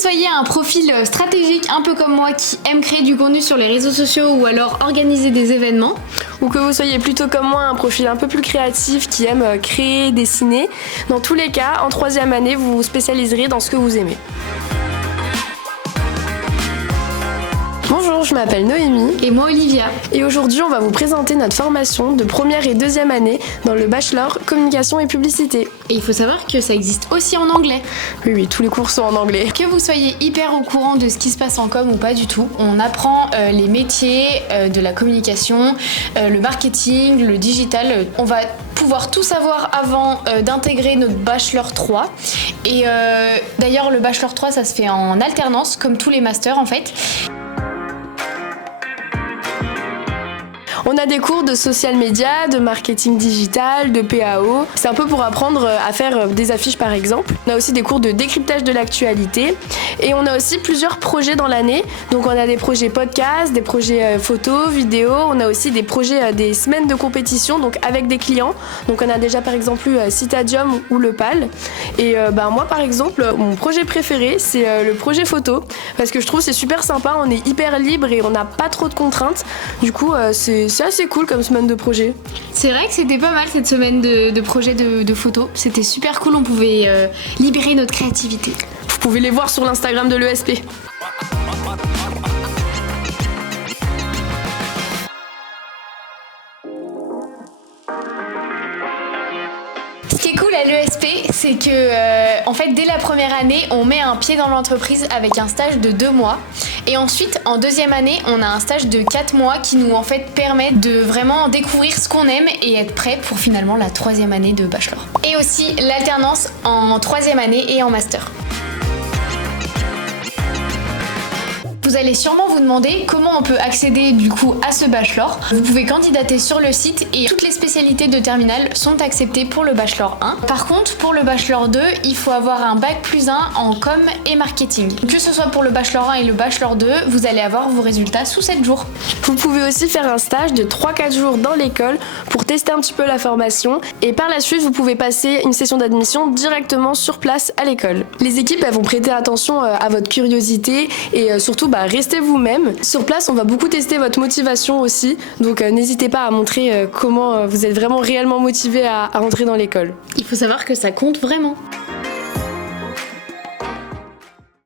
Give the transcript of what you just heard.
soyez un profil stratégique un peu comme moi qui aime créer du contenu sur les réseaux sociaux ou alors organiser des événements, ou que vous soyez plutôt comme moi un profil un peu plus créatif qui aime créer, dessiner, dans tous les cas, en 3e année, vous vous spécialiserez dans ce que vous aimez. Bonjour, je m'appelle Noémie. Et moi Olivia. Et aujourd'hui, on va vous présenter notre formation de 1re et 2e année dans le bachelor communication et publicité. Et il faut savoir que ça existe aussi en anglais. Oui, tous les cours sont en anglais. Que vous soyez hyper au courant de ce qui se passe en com ou pas du tout, on apprend les métiers de la communication, le marketing, le digital. On va pouvoir tout savoir avant d'intégrer notre bachelor 3. Et d'ailleurs, le bachelor 3, ça se fait en alternance, comme tous les masters en fait. On a des cours de social media, de marketing digital, de PAO. C'est un peu pour apprendre à faire des affiches par exemple. On a aussi des cours de décryptage de l'actualité. Et on a aussi plusieurs projets dans l'année. Donc on a des projets podcast, des projets photos, vidéos. On a aussi des projets des semaines de compétition, donc avec des clients. Donc on a déjà par exemple eu Citadium ou le PAL. Et moi par exemple, mon projet préféré c'est le projet photo. Parce que je trouve c'est super sympa, on est hyper libre et on n'a pas trop de contraintes. Du coup c'est assez cool comme semaine de projet. C'est vrai que c'était pas mal cette semaine de projet de photos. C'était super cool, on pouvait libérer notre créativité. Vous pouvez les voir sur l'Instagram de l'ESP. Ce qui est cool à l'ESP, c'est que en fait, dès la première année, on met un pied dans l'entreprise avec un stage de 2 mois. Et ensuite, en 2e année, on a un stage de 4 mois qui nous en fait permet de vraiment découvrir ce qu'on aime et être prêt pour finalement la 3e année de bachelor. Et aussi l'alternance en 3e année et en master. Vous allez sûrement vous demander comment on peut accéder du coup à ce bachelor. Vous pouvez candidater sur le site et toutes les spécialités de terminale sont acceptées pour le bachelor 1. Par contre, pour le bachelor 2, il faut avoir un bac plus 1 en com et marketing. Que ce soit pour le bachelor 1 et le bachelor 2, vous allez avoir vos résultats sous 7 jours. Vous pouvez aussi faire un stage de 3-4 jours dans l'école pour tester un petit peu la formation et par la suite, vous pouvez passer une session d'admission directement sur place à l'école. Les équipes elles vont prêter attention à votre curiosité et surtout restez vous-même. Sur place, on va beaucoup tester votre motivation aussi, donc n'hésitez pas à montrer comment vous êtes vraiment réellement motivé à rentrer dans l'école. Il faut savoir que ça compte vraiment.